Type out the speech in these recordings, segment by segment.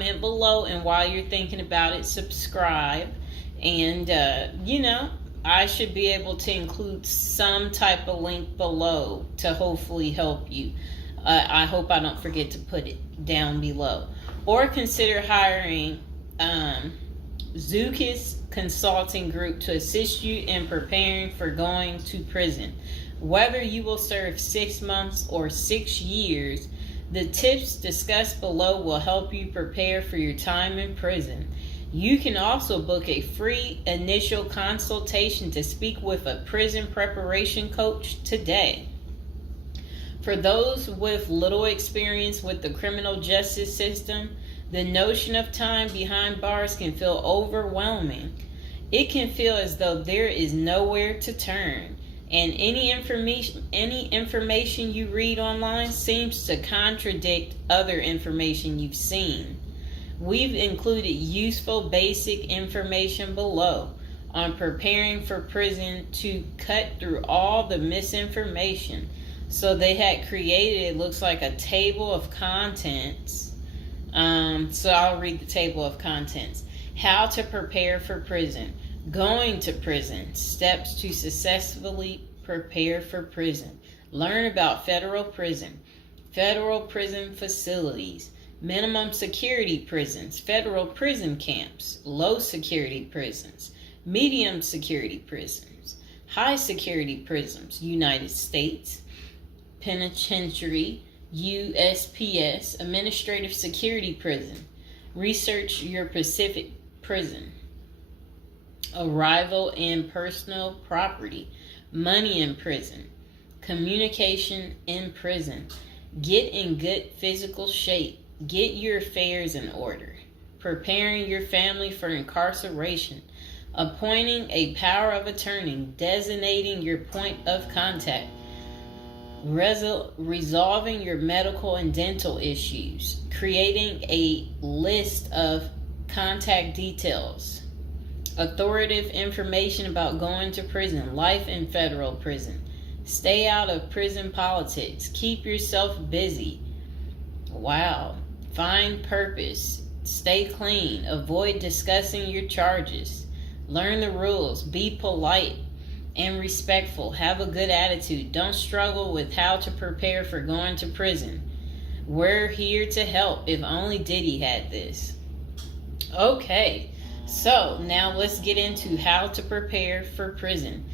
comment below, and while you're thinking about it, subscribe. And, I should be able to include some type of link below to hopefully help you. I hope I don't forget to put it down below. Or consider hiring Zukis Consulting Group to assist you in preparing for going to prison. Whether you will serve 6 months or 6 years, the tips discussed below will help you prepare for your time in prison. You can also book a free initial consultation to speak with a prison preparation coach today. For those with little experience with the criminal justice system, the notion of time behind bars can feel overwhelming. It can feel as though there is nowhere to turn, and any information you read online seems to contradict other information you've seen. We've included useful basic information below on preparing for prison to cut through all the misinformation. So they had created, it looks like a table of contents. So I'll read the table of contents. How to prepare for prison. Going to prison. Steps to successfully prepare for prison. Learn about federal prison. Federal prison facilities. Minimum security prisons, federal prison camps, low security prisons, medium security prisons, high security prisons, United States Penitentiary, USPS, administrative security prison. Research your Pacific prison. Arrival and personal property, money in prison, communication in prison. Get in good physical shape. Get your affairs in order. Preparing your family for incarceration. Appointing a power of attorney. Designating your point of contact. Resolving your medical and dental issues. Creating a list of contact details. Authoritative information about going to prison. Life in federal prison. Stay out of prison politics. Keep yourself busy. Wow. Find purpose. Stay clean. Avoid discussing your charges. Learn the rules. Be polite and respectful. Have a good attitude. Don't struggle with how to prepare for going to prison. We're here to help. If only Diddy had this. Okay, so now let's get into how to prepare for prison.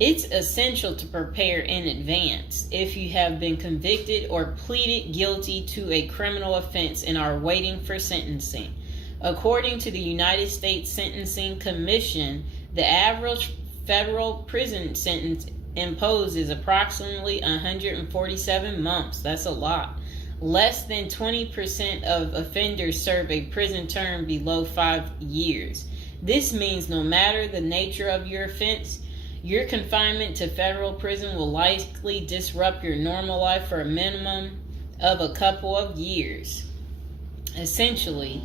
It's essential to prepare in advance if you have been convicted or pleaded guilty to a criminal offense and are waiting for sentencing. According to the United States Sentencing Commission, the average federal prison sentence imposed is approximately 147 months. That's a lot. Less than 20% of offenders serve a prison term below 5 years. This means no matter the nature of your offense, your confinement to federal prison will likely disrupt your normal life for a minimum of a couple of years. Essentially,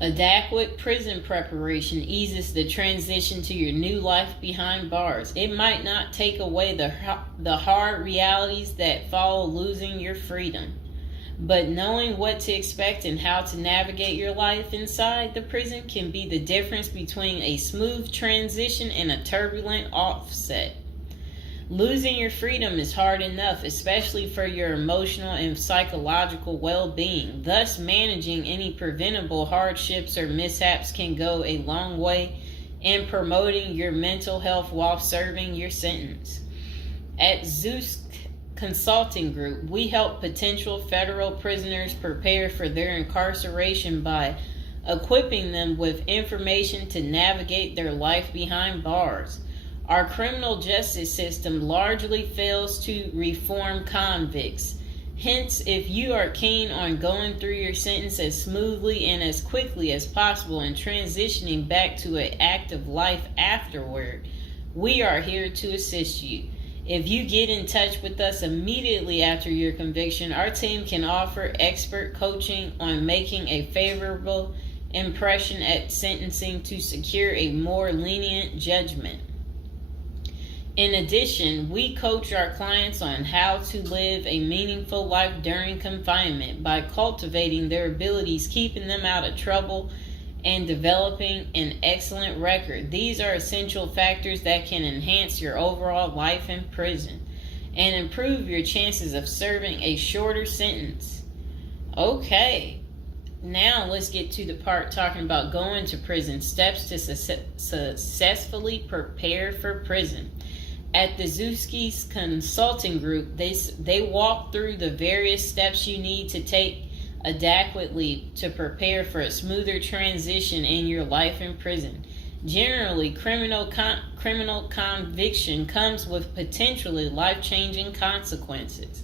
adequate prison preparation eases the transition to your new life behind bars. It might not take away the hard realities that follow losing your freedom, but knowing what to expect and how to navigate your life inside the prison can be the difference between a smooth transition and a turbulent offset. Losing your freedom is hard enough, especially for your emotional and psychological well-being. Thus, managing any preventable hardships or mishaps can go a long way in promoting your mental health while serving your sentence. At Zeus Consulting Group, we help potential federal prisoners prepare for their incarceration by equipping them with information to navigate their life behind bars. Our criminal justice system largely fails to reform convicts. Hence, if you are keen on going through your sentence as smoothly and as quickly as possible and transitioning back to an active life afterward, we are here to assist you. If you get in touch with us immediately after your conviction, our team can offer expert coaching on making a favorable impression at sentencing to secure a more lenient judgment. In addition, we coach our clients on how to live a meaningful life during confinement by cultivating their abilities, keeping them out of trouble, and developing an excellent record. These are essential factors that can enhance your overall life in prison and improve your chances of serving a shorter sentence. Okay, now let's get to the part talking about going to prison, steps to successfully prepare for prison. At the Zuski's Consulting Group, they walk through the various steps you need to take adequately to prepare for a smoother transition in your life in prison. Generally, criminal conviction comes with potentially life-changing consequences,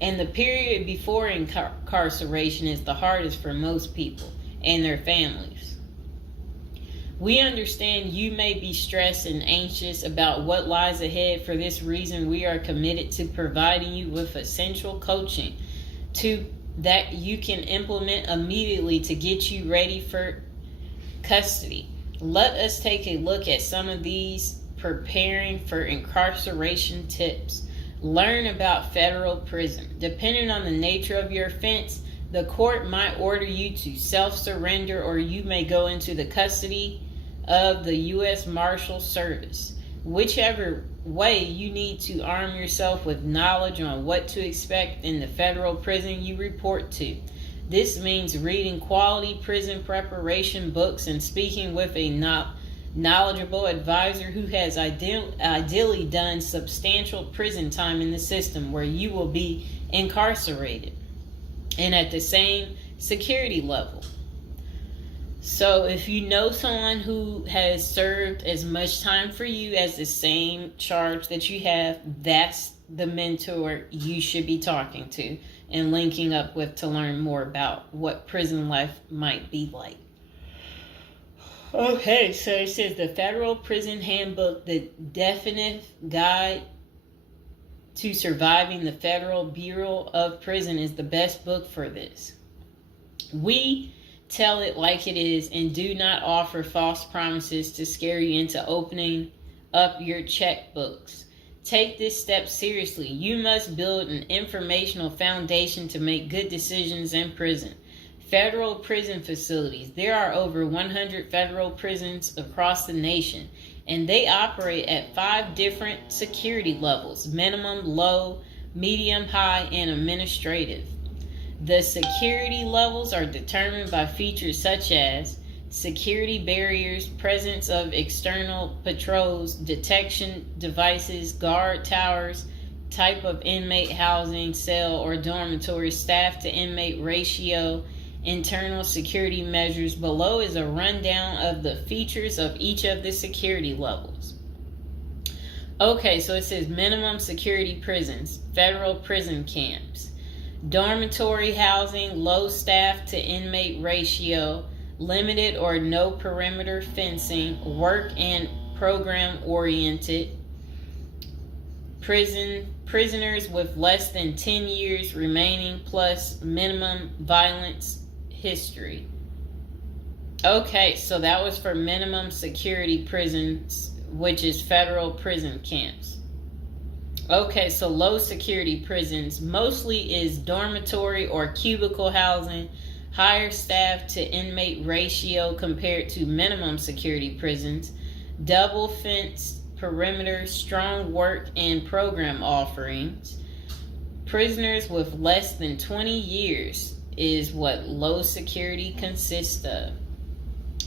and the period before incarceration is the hardest for most people and their families. We understand you may be stressed and anxious about what lies ahead. For this reason, we are committed to providing you with essential coaching that you can implement immediately to get you ready for custody. Let us take a look at some of these preparing for incarceration tips. Learn about federal prison. Depending on the nature of your offense, the court might order you to self-surrender, or you may go into the custody of the U.S. Marshal Service. Whichever way, you need to arm yourself with knowledge on what to expect in the federal prison you report to. This means reading quality prison preparation books and speaking with a knowledgeable advisor who has ideally done substantial prison time in the system where you will be incarcerated and at the same security level. So if you know someone who has served as much time for you as the same charge that you have, that's the mentor you should be talking to and linking up with to learn more about what prison life might be like. Okay, so it says the Federal Prison Handbook, the definitive guide to surviving the Federal Bureau of Prison, is the best book for this. We tell it like it is and do not offer false promises to scare you into opening up your checkbooks. Take this step seriously. You must build an informational foundation to make good decisions in prison. Federal prison facilities. There are over 100 federal prisons across the nation, and they operate at 5 different security levels: minimum, low, medium, high, and administrative. The security levels are determined by features such as security barriers, presence of external patrols, detection devices, guard towers, type of inmate housing, cell or dormitory, staff to inmate ratio, internal security measures. Below is a rundown of the features of each of the security levels. Okay, so it says minimum security prisons, federal prison camps. Dormitory housing, low staff to inmate ratio, limited or no perimeter fencing, work and program oriented. Prisoners with less than 10 years remaining plus minimum violence history. Okay, so that was for minimum security prisons, which is federal prison camps. Okay, so low security prisons mostly is dormitory or cubicle housing, higher staff to inmate ratio compared to minimum security prisons, double fence perimeter, strong work and program offerings. Prisoners with less than 20 years is what low security consists of.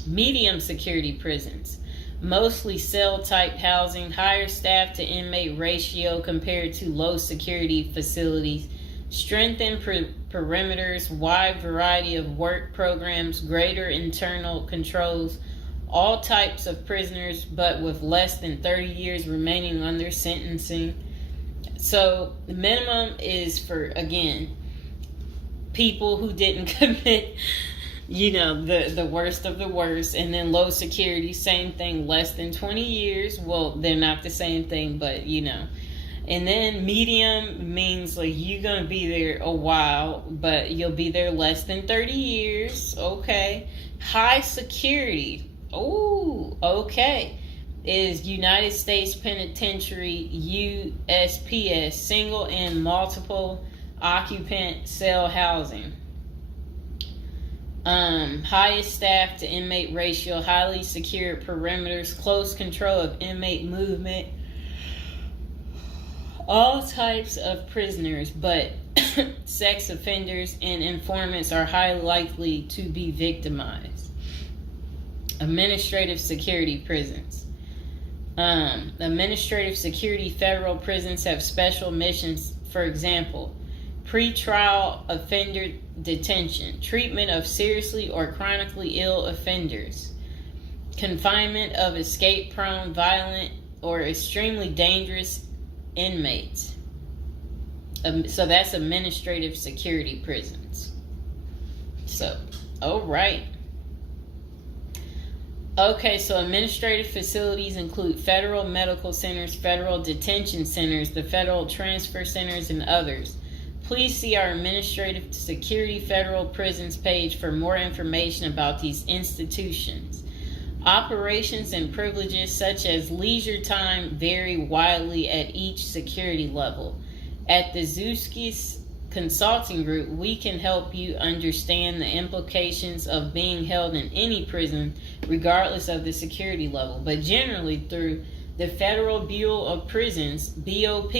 Medium security prisons, mostly cell type housing, higher staff to inmate ratio compared to low security facilities, strengthened perimeters, wide variety of work programs, greater internal controls, all types of prisoners but with less than 30 years remaining on their sentencing. So the minimum is for, again, people who didn't commit the worst of the worst. And then low security, same thing, less than 20 years. Well, they're not the same thing, but and then medium means like you're gonna be there a while, but you'll be there less than 30 years. Okay. High security. Oh, okay. is United States Penitentiary, USPS, single and multiple occupant cell housing. Highest staff to inmate ratio, highly secured perimeters, close control of inmate movement, all types of prisoners, but sex offenders and informants are highly likely to be victimized. Administrative security prisons. Administrative security federal prisons have special missions, for example, pretrial offender detention, treatment of seriously or chronically ill offenders, confinement of escape-prone, violent, or extremely dangerous inmates. So that's administrative security prisons. So, all right. Okay, so administrative facilities include federal medical centers, federal detention centers, the federal transfer centers, and others. Please see our Administrative Security Federal Prisons page for more information about these institutions. Operations and privileges such as leisure time vary widely at each security level. At the Zuski Consulting Group, we can help you understand the implications of being held in any prison, regardless of the security level. But generally, through the Federal Bureau of Prisons, BOP,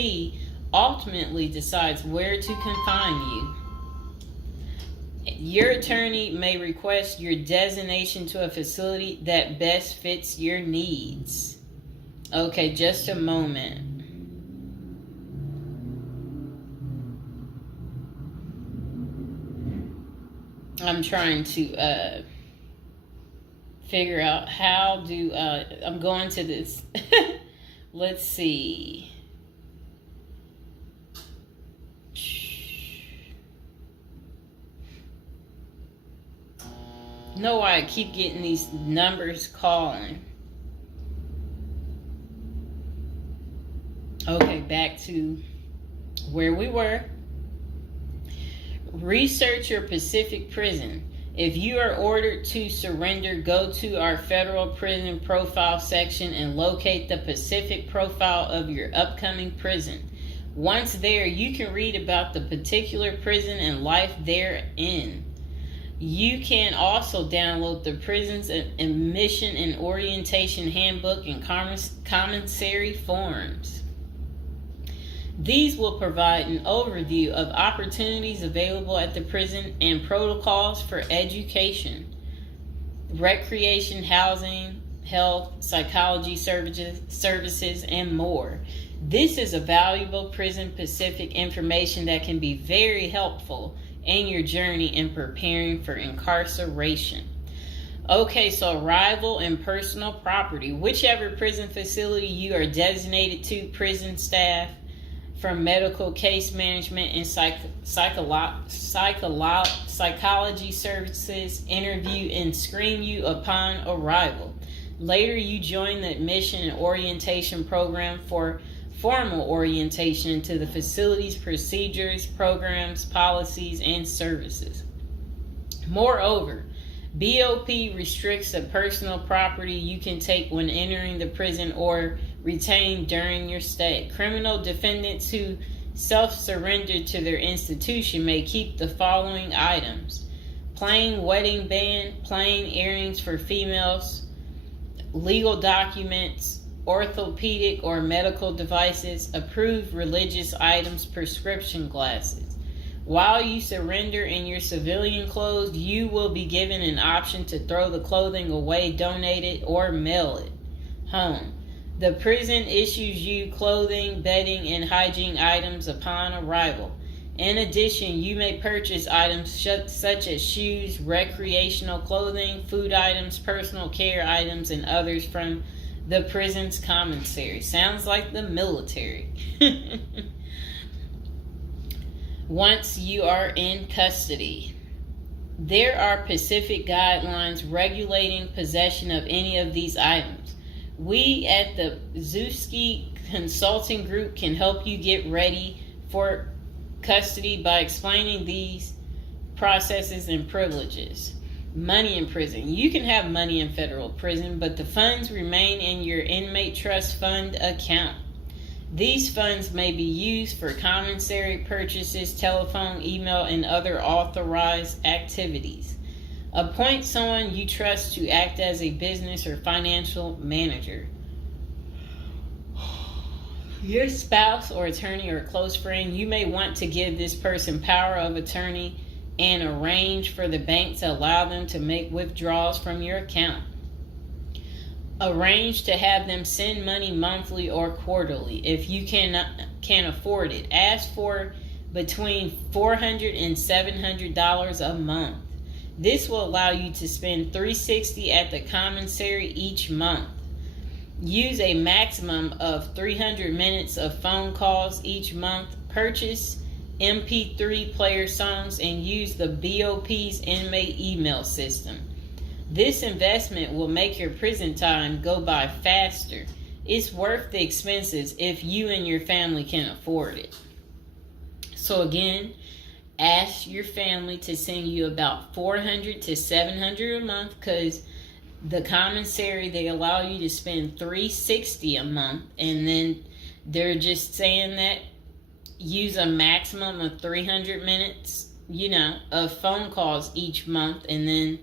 ultimately decides where to confine you. Your attorney may request your designation to a facility that best fits your needs. Okay, just a moment. I'm trying to figure out how do I'm going to this. Let's see. Know why I keep getting these numbers calling. Okay, back to where we were. Research your Pacific prison. If you are ordered to surrender, go to our federal prison profile section and locate the Pacific profile of your upcoming prison. Once there, you can read about the particular prison and life therein. You can also download the prison's admission and orientation handbook and commissary forms. These will provide an overview of opportunities available at the prison and protocols for education, recreation, housing, health, psychology services, and more. This is a valuable Prison Pacific information that can be very helpful in your journey in preparing for incarceration. Okay, so arrival and personal property. Whichever prison facility you are designated to, prison staff from medical case management and psychology services interview and screen you upon arrival. Later, you join the admission and orientation program for formal orientation into the facility's procedures, programs, policies, and services. Moreover, BOP restricts the personal property you can take when entering the prison or retain during your stay. Criminal defendants who self-surrender to their institution may keep the following items: plain wedding band, plain earrings for females, legal documents, orthopedic or medical devices, approved religious items, prescription glasses. While you surrender in your civilian clothes, you will be given an option to throw the clothing away, donate it, or mail it home. The prison issues you clothing, bedding, and hygiene items upon arrival. In addition, you may purchase items such as shoes, recreational clothing, food items, personal care items, and others from the prison's commissary. Sounds like the military. Once you are in custody, there are Pacific guidelines regulating possession of any of these items. We at the Zuski Consulting Group can help you get ready for custody by explaining these processes and privileges. Money in prison. You can have money in federal prison, but the funds remain in your inmate trust fund account. These funds may be used for commissary purchases, telephone, email, and other authorized activities. Appoint someone you trust to act as a business or financial manager. Your spouse or attorney or close friend, you may want to give this person power of attorney and arrange for the bank to allow them to make withdrawals from your account. Arrange to have them send money monthly or quarterly. If you can't afford it, ask for between $400 and $700 a month. This will allow you to spend $360 at the commissary each month. Use a maximum of 300 minutes of phone calls each month. Purchase MP3 player songs and use the BOP's inmate email system. This investment will make your prison time go by faster. It's worth the expenses if you and your family can afford it. So again, ask your family to send you about $400 to $700 a month, because the commissary, they allow you to spend $360 a month, and then they're just saying that use a maximum of 300 minutes, of phone calls each month, and then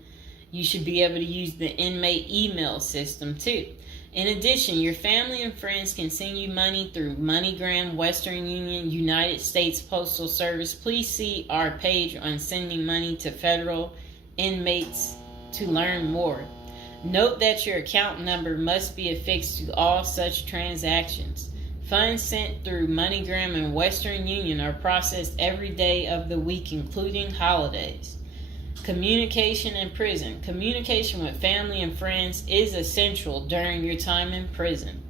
you should be able to use the inmate email system too. In addition, your family and friends can send you money through MoneyGram, Western Union, United States Postal Service. Please see our page on sending money to federal inmates to learn more. Note that your account number must be affixed to all such transactions. Funds sent through MoneyGram and Western Union are processed every day of the week, including holidays. Communication in prison. Communication with family and friends is essential during your time in prison.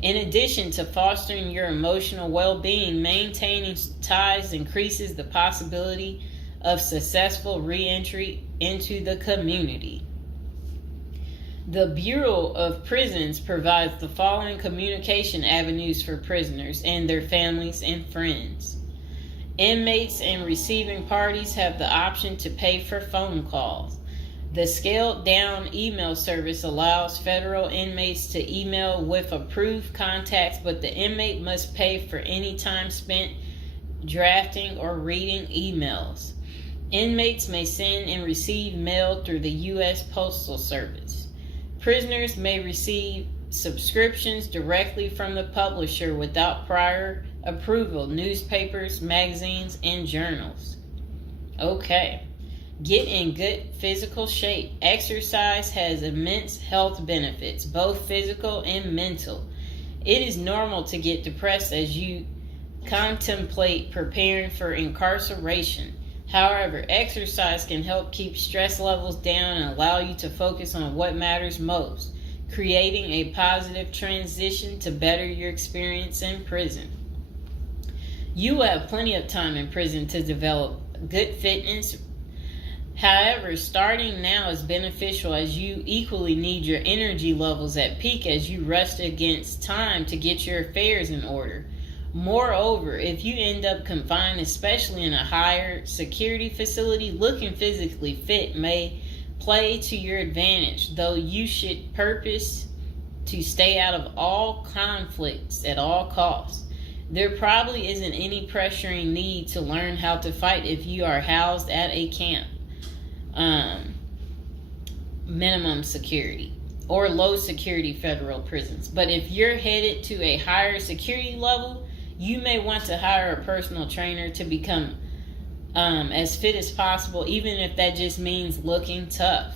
In addition to fostering your emotional well-being, maintaining ties increases the possibility of successful re-entry into the community. The Bureau of Prisons provides the following communication avenues for prisoners and their families and friends. Inmates and receiving parties have the option to pay for phone calls. The scaled-down email service allows federal inmates to email with approved contacts, but the inmate must pay for any time spent drafting or reading emails. Inmates may send and receive mail through the U.S. Postal Service. Prisoners may receive subscriptions directly from the publisher without prior approval, newspapers, magazines, and journals. Okay. Get in good physical shape. Exercise has immense health benefits, both physical and mental. It is normal to get depressed as you contemplate preparing for incarceration. However, exercise can help keep stress levels down and allow you to focus on what matters most, creating a positive transition to better your experience in prison. You will have plenty of time in prison to develop good fitness. However, starting now is beneficial as you equally need your energy levels at peak as you rush against time to get your affairs in order. Moreover, if you end up confined, especially in a higher security facility, looking physically fit may play to your advantage, though you should purpose to stay out of all conflicts at all costs. There probably isn't any pressuring need to learn how to fight if you are housed at a camp, minimum security, or low security federal prisons. But if you're headed to a higher security level, you may want to hire a personal trainer to become as fit as possible, even if that just means looking tough.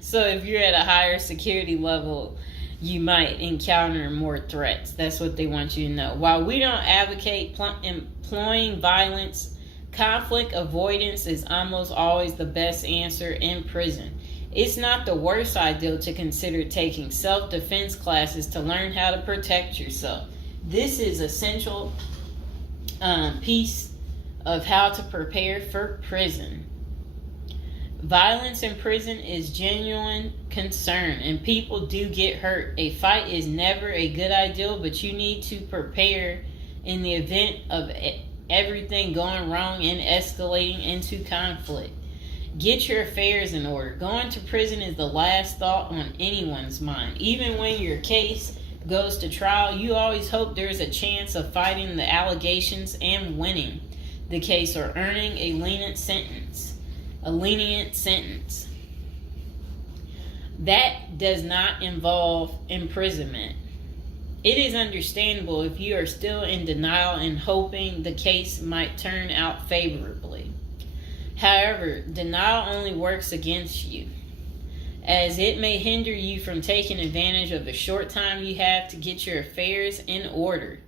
So if you're at a higher security level, you might encounter more threats. That's what they want you to know. While we don't advocate employing violence, conflict avoidance is almost always the best answer in prison. It's not the worst idea to consider taking self-defense classes to learn how to protect yourself. This is essential piece of how to prepare for prison. Violence in prison is genuine concern, and people do get hurt. A fight is never a good idea, but you need to prepare in the event of everything going wrong and escalating into conflict. Get your affairs in order. Going to prison is the last thought on anyone's mind. Even when your case goes to trial, you always hope there's a chance of fighting the allegations and winning the case or earning a lenient sentence. That does not involve imprisonment. It is understandable if you are still in denial and hoping the case might turn out favorably. However, denial only works against you, as it may hinder you from taking advantage of the short time you have to get your affairs in order.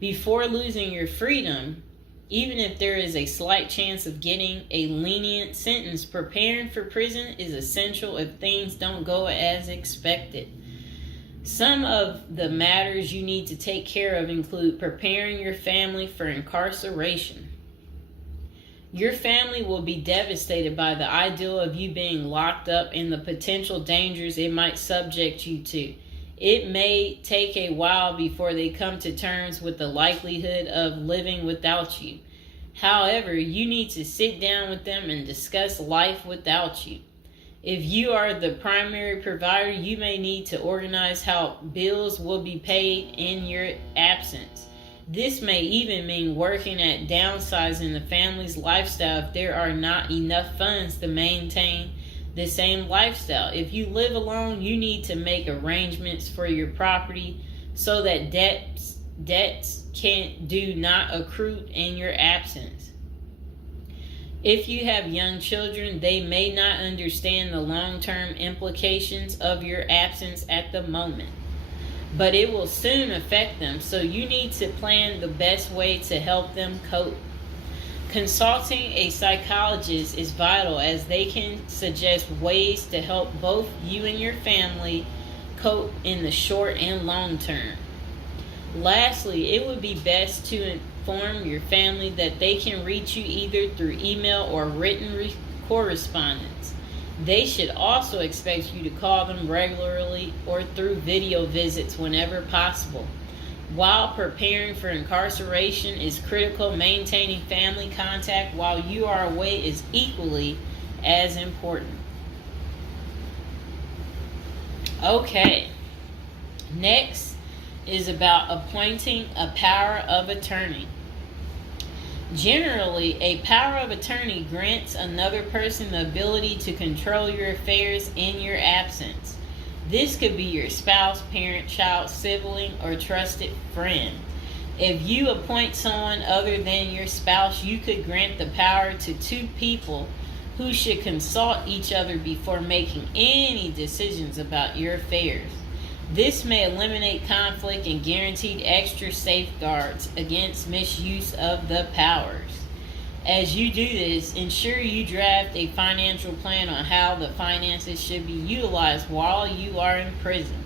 Before losing your freedom, even if there is a slight chance of getting a lenient sentence, preparing for prison is essential if things don't go as expected. Some of the matters you need to take care of include preparing your family for incarceration. Your family will be devastated by the idea of you being locked up and the potential dangers it might subject you to. It may take a while before they come to terms with the likelihood of living without you. However, you need to sit down with them and discuss life without you. If you are the primary provider, you may need to organize how bills will be paid in your absence. This may even mean working at downsizing the family's lifestyle if there are not enough funds to maintain the same lifestyle. If you live alone, you need to make arrangements for your property so that debts do not accrue in your absence. If you have young children, they may not understand the long-term implications of your absence at the moment, but it will soon affect them, so you need to plan the best way to help them cope. Consulting a psychologist is vital, as they can suggest ways to help both you and your family cope in the short and long term. Lastly, it would be best to inform your family that they can reach you either through email or written correspondence. They should also expect you to call them regularly or through video visits whenever possible. While preparing for incarceration is critical, maintaining family contact while you are away is equally as important. Okay, next is about appointing a power of attorney. Generally, a power of attorney grants another person the ability to control your affairs in your absence. This could be your spouse, parent, child, sibling, or trusted friend. If you appoint someone other than your spouse, you could grant the power to two people who should consult each other before making any decisions about your affairs. This may eliminate conflict and guarantee extra safeguards against misuse of the powers. As you do this, ensure you draft a financial plan on how the finances should be utilized while you are in prison.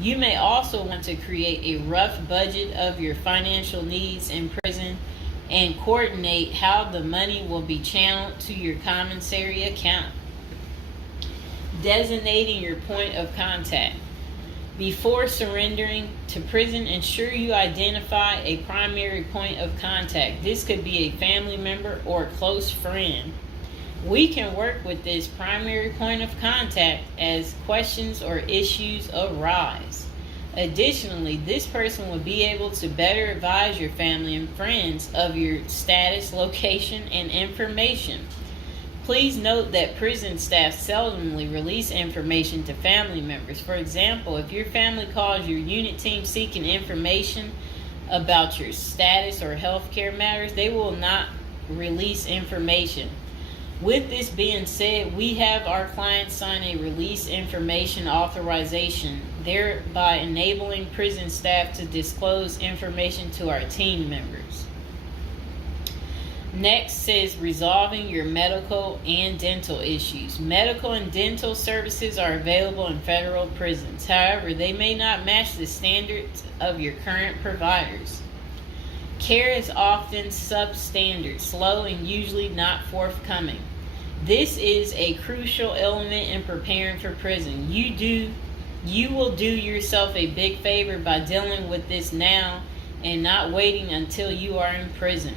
You may also want to create a rough budget of your financial needs in prison and coordinate how the money will be channeled to your commissary account. Designating your point of contact. Before surrendering to prison, ensure you identify a primary point of contact. This could be a family member or a close friend. We can work with this primary point of contact as questions or issues arise. Additionally, this person will be able to better advise your family and friends of your status, location, and information. Please note that prison staff seldomly release information to family members. For example, if your family calls your unit team seeking information about your status or healthcare matters, they will not release information. With this being said, we have our clients sign a release information authorization, thereby enabling prison staff to disclose information to our team members. Next says resolving your medical and dental issues. Medical and dental services are available in federal prisons. However, they may not match the standards of your current providers. Care is often substandard, slow, and usually not forthcoming. This is a crucial element in preparing for prison. You will do yourself a big favor by dealing with this now and not waiting until you are in prison.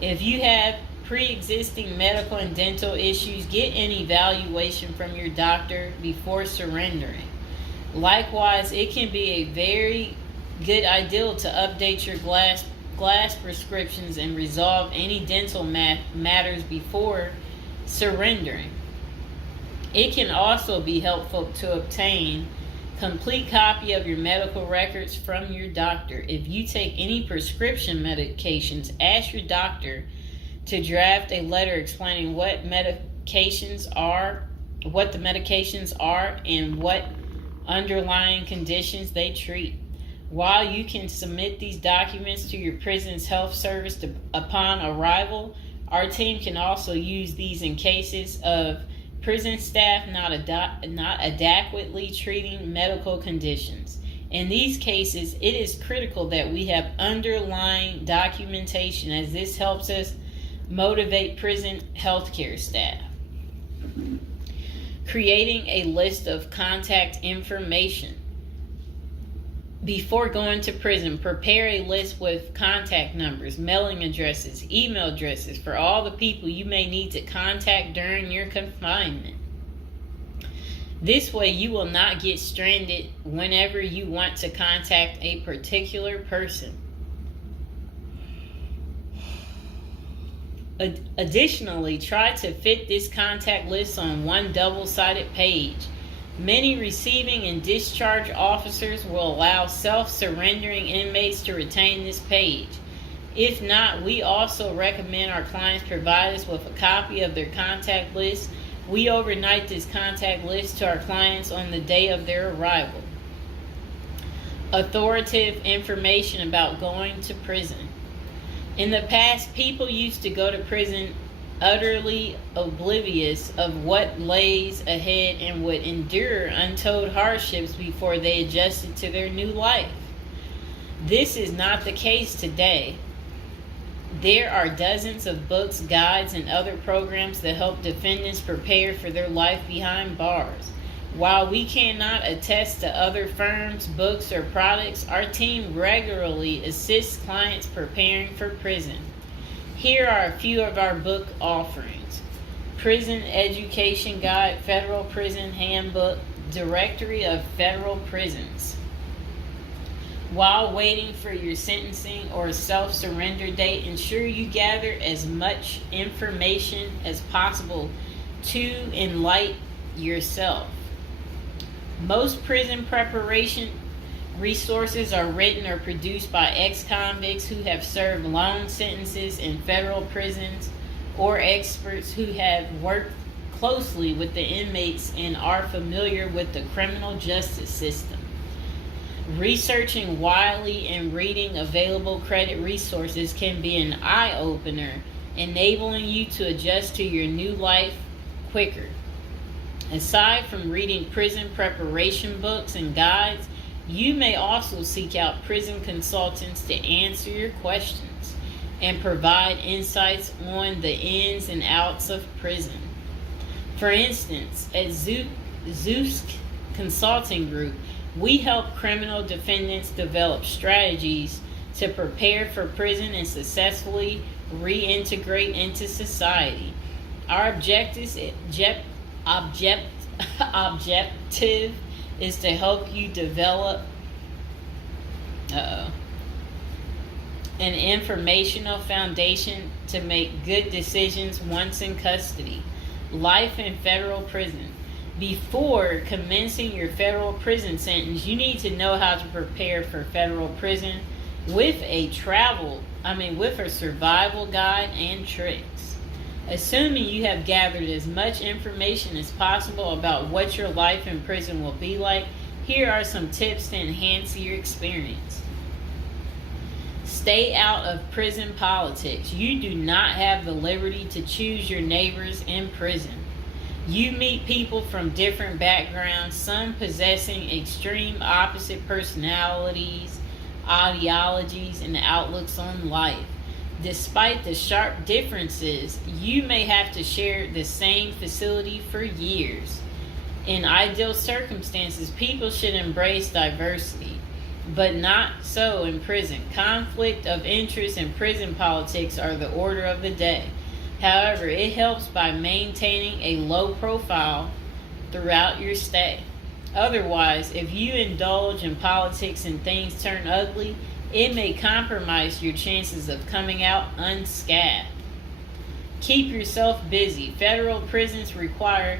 If you have pre-existing medical and dental issues, get an evaluation from your doctor before surrendering. Likewise, it can be a very good idea to update your glass prescriptions and resolve any dental matters before surrendering. It can also be helpful to obtain complete copy of your medical records from your doctor. If you take any prescription medications, ask your doctor to draft a letter explaining what the medications are, and what underlying conditions they treat. While you can submit these documents to your prison's health service upon arrival, our team can also use these in cases of prison staff not adequately treating medical conditions. In these cases, it is critical that we have underlying documentation, as this helps us motivate prison healthcare staff. Creating a list of contact information. Before going to prison, prepare a list with contact numbers, mailing addresses, email addresses for all the people you may need to contact during your confinement. This way, you will not get stranded whenever you want to contact a particular person. Additionally, try to fit this contact list on one double-sided page. Many receiving and discharge officers will allow self-surrendering inmates to retain this page. If not, we also recommend our clients provide us with a copy of their contact list. We overnight this contact list to our clients on the day of their arrival. Authoritative information about going to prison. In the past, people used to go to prison utterly oblivious of what lays ahead and would endure untold hardships before they adjusted to their new life. This is not the case today. There are dozens of books, guides, and other programs that help defendants prepare for their life behind bars. While we cannot attest to other firms, books, or products, our team regularly assists clients preparing for prison. Here are a few of our book offerings: Prison Education Guide, Federal Prison Handbook, Directory of Federal Prisons. While waiting for your sentencing or self-surrender date, ensure you gather as much information as possible to enlighten yourself. Most prison preparation resources are written or produced by ex-convicts who have served long sentences in federal prisons, or experts who have worked closely with the inmates and are familiar with the criminal justice system. Researching widely and reading available credit resources can be an eye-opener, enabling you to adjust to your new life quicker. Aside from reading prison preparation books and guides, you may also seek out prison consultants to answer your questions and provide insights on the ins and outs of prison. For instance, at Zeus Consulting Group, we help criminal defendants develop strategies to prepare for prison and successfully reintegrate into society. Our objective is to help you develop an informational foundation to make good decisions once in custody. Life in federal prison. Before commencing your federal prison sentence, you need to know how to prepare for federal prison with a survival guide and tricks. Assuming you have gathered as much information as possible about what your life in prison will be like, here are some tips to enhance your experience. Stay out of prison politics. You do not have the liberty to choose your neighbors in prison. You meet people from different backgrounds, some possessing extreme opposite personalities, ideologies, and outlooks on life. Despite the sharp differences, you may have to share the same facility for years. In ideal circumstances, people should embrace diversity, but not so in prison. Conflict of interest and prison politics are the order of the day. However, it helps by maintaining a low profile throughout your stay. Otherwise, if you indulge in politics and things turn ugly, it may compromise your chances of coming out unscathed. Keep yourself busy. Federal prisons require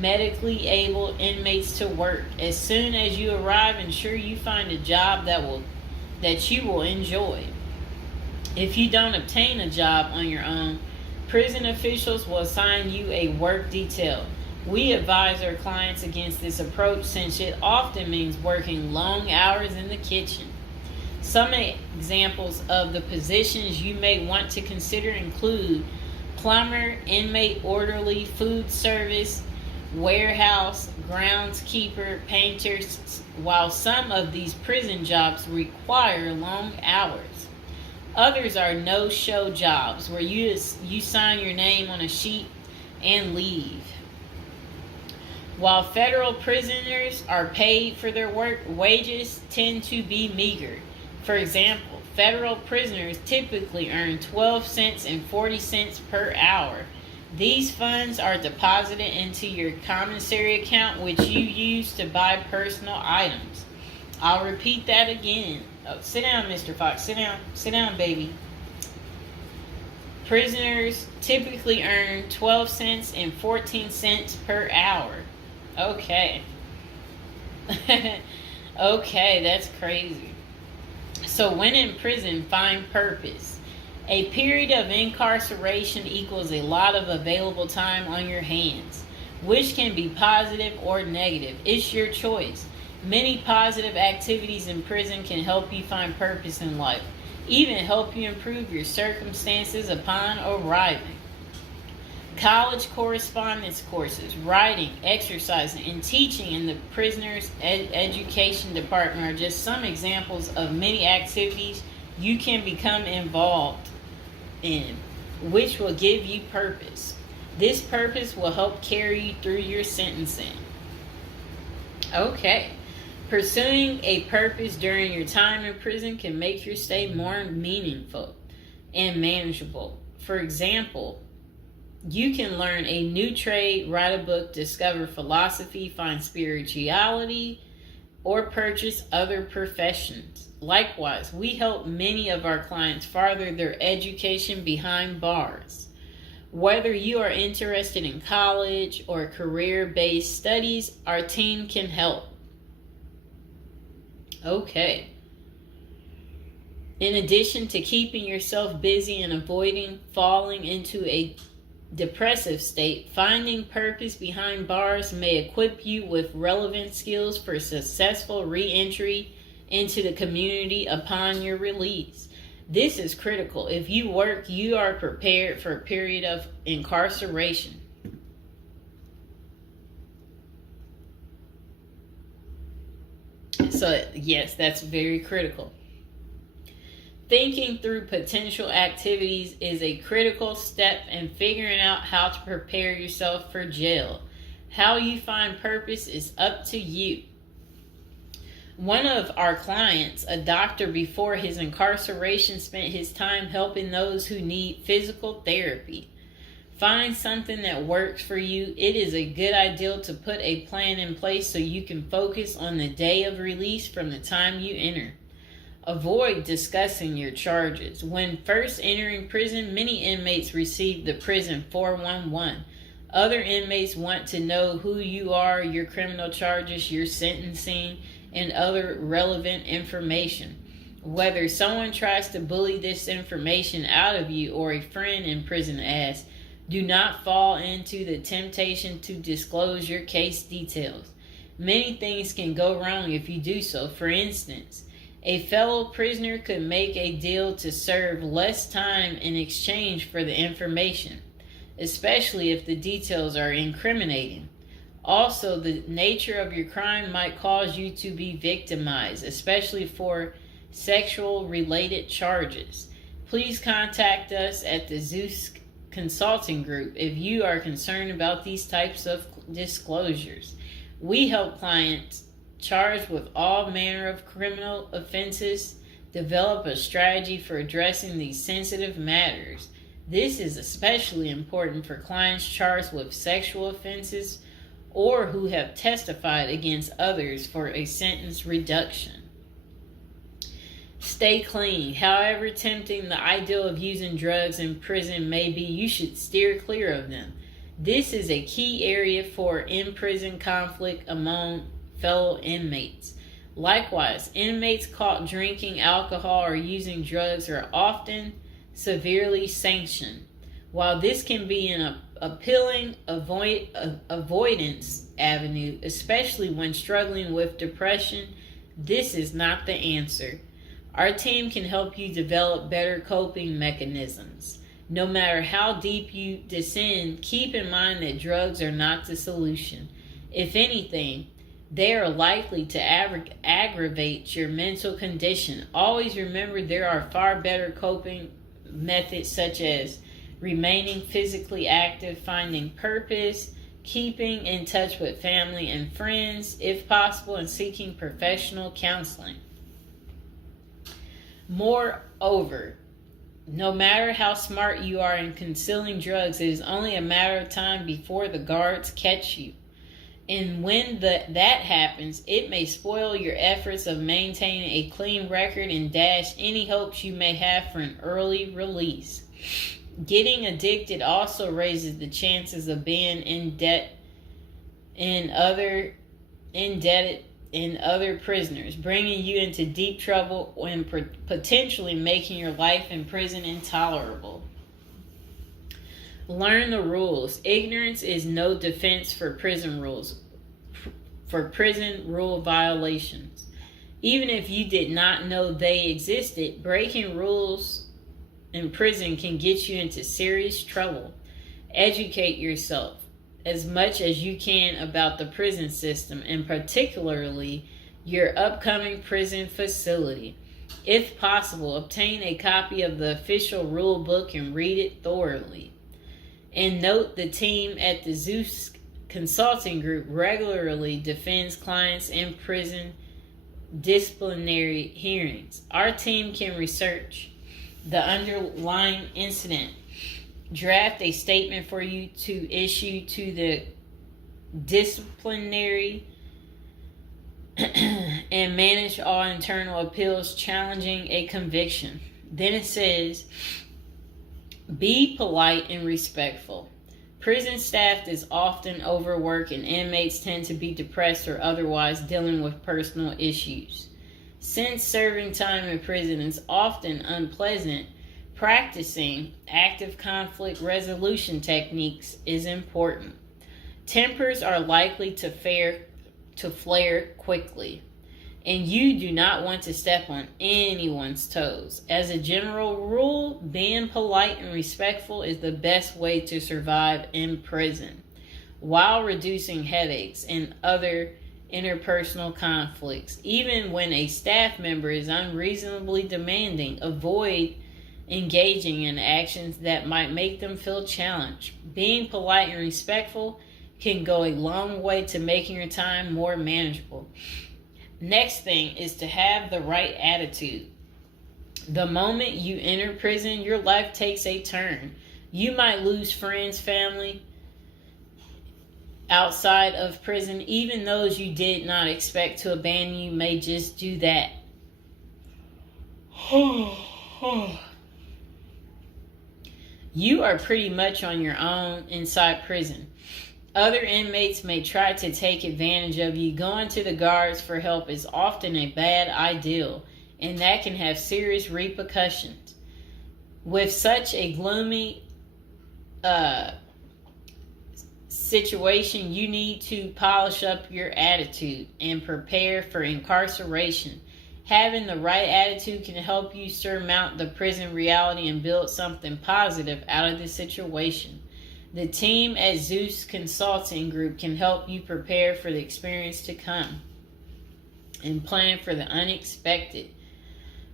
medically able inmates to work. As soon as you arrive, ensure you find a job that you will enjoy. If you don't obtain a job on your own, prison officials will assign you a work detail. We advise our clients against this approach since it often means working long hours in the kitchen. Some examples of the positions you may want to consider include plumber, inmate orderly, food service, warehouse, groundskeeper, painters, while some of these prison jobs require long hours. Others are no-show jobs where you sign your name on a sheet and leave. While federal prisoners are paid for their work, wages tend to be meager. For example, federal prisoners typically earn 12 cents and 40 cents per hour. These funds are deposited into your commissary account, which you use to buy personal items. I'll repeat that again. Oh, sit down, Mr. Fox. Sit down. Sit down, baby. Prisoners typically earn 12 cents and 14 cents per hour. Okay. Okay, that's crazy. So when in prison, find purpose. A period of incarceration equals a lot of available time on your hands, which can be positive or negative. It's your choice. Many positive activities in prison can help you find purpose in life, even help you improve your circumstances upon arriving. College correspondence courses, writing, exercising, and teaching in the prisoner's education department are just some examples of many activities you can become involved in, which will give you purpose. This purpose will help carry you through your sentencing. Okay. Pursuing a purpose during your time in prison can make your stay more meaningful and manageable. For example, you can learn a new trade, write a book, discover philosophy, find spirituality, or purchase other professions. Likewise, we help many of our clients further their education behind bars. Whether you are interested in college or career-based studies, our team can help. Okay. In addition to keeping yourself busy and avoiding falling into a depressive state, finding purpose behind bars may equip you with relevant skills for successful re-entry into the community upon your release. This is critical. If you work, you are prepared for a period of incarceration. So, yes, that's very critical. Thinking through potential activities is a critical step in figuring out how to prepare yourself for jail. How you find purpose is up to you. One of our clients, a doctor before his incarceration, spent his time helping those who need physical therapy. Find something that works for you. It is a good idea to put a plan in place so you can focus on the day of release from the time you enter. Avoid discussing your charges. When first entering prison, many inmates receive the prison 411. Other inmates want to know who you are, your criminal charges, your sentencing, and other relevant information. Whether someone tries to bully this information out of you or a friend in prison asks, do not fall into the temptation to disclose your case details. Many things can go wrong if you do so. For instance, a fellow prisoner could make a deal to serve less time in exchange for the information, especially if the details are incriminating. Also, the nature of your crime might cause you to be victimized, especially for sexual-related charges. Please contact us at the Zeus Consulting Group if you are concerned about these types of disclosures. We help clients charged with all manner of criminal offenses develop a strategy for addressing these sensitive matters. This is especially important for clients charged with sexual offenses or who have testified against others for a sentence reduction. Stay clean. However tempting the ideal of using drugs in prison may be, you should steer clear of them. This is a key area for in-prison conflict among fellow inmates. Likewise, inmates caught drinking alcohol or using drugs are often severely sanctioned. While this can be an appealing avoidance avenue, especially when struggling with depression, this is not the answer. Our team can help you develop better coping mechanisms. No matter how deep you descend, keep in mind that drugs are not the solution. If anything, they are likely to aggravate your mental condition. Always remember there are far better coping methods such as remaining physically active, finding purpose, keeping in touch with family and friends, if possible, and seeking professional counseling. Moreover, no matter how smart you are in concealing drugs, it is only a matter of time before the guards catch you. And when that happens, it may spoil your efforts of maintaining a clean record and dash any hopes you may have for an early release. Getting addicted also raises the chances of being indebted in other prisoners, bringing you into deep trouble and potentially making your life in prison intolerable. Learn the rules. Ignorance is no defense for prison rules, for prison rule violations. Even if you did not know they existed, breaking rules in prison can get you into serious trouble. Educate yourself as much as you can about the prison system, and particularly your upcoming prison facility. If possible, obtain a copy of the official rule book and read it thoroughly. And note, the team at the Zeus Consulting Group regularly defends clients in prison disciplinary hearings. Our team can research the underlying incident, draft a statement for you to issue to the disciplinary, and manage all internal appeals challenging a conviction. Then it says, be polite and respectful. Prison staff is often overworked and inmates tend to be depressed or otherwise dealing with personal issues. Since serving time in prison is often unpleasant, practicing active conflict resolution techniques is important. Tempers are likely to flare quickly, and you do not want to step on anyone's toes. As a general rule, being polite and respectful is the best way to survive in prison, while reducing headaches and other interpersonal conflicts. Even when a staff member is unreasonably demanding, avoid engaging in actions that might make them feel challenged. Being polite and respectful can go a long way to making your time more manageable. Next thing is to have the right attitude. The moment you enter prison, your life takes a turn. You might lose friends, family outside of prison. Even those you did not expect to abandon you may just do that. You are pretty much on your own inside prison. Other inmates may try to take advantage of you. Going to the guards for help is often a bad idea, and that can have serious repercussions. With such a gloomy situation, you need to polish up your attitude and prepare for incarceration. Having the right attitude can help you surmount the prison reality and build something positive out of the situation. The team at Zeus Consulting Group can help you prepare for the experience to come and plan for the unexpected.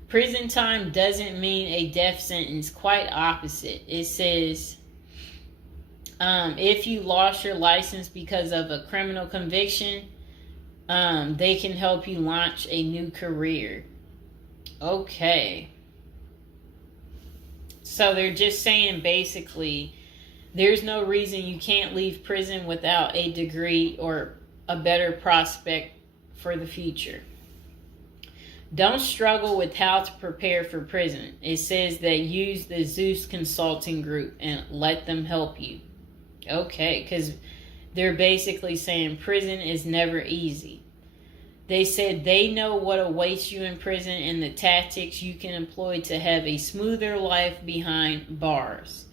Prison time doesn't mean a death sentence, quite opposite. It says, if you lost your license because of a criminal conviction, they can help you launch a new career. Okay. So they're just saying basically there's no reason you can't leave prison without a degree or a better prospect for the future. Don't struggle with how to prepare for prison. It says that use the Zeus Consulting Group and let them help you. Okay, because they're basically saying prison is never easy. They said they know what awaits you in prison and the tactics you can employ to have a smoother life behind bars.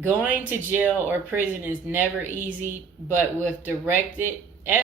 Going to jail or prison is never easy, but with directed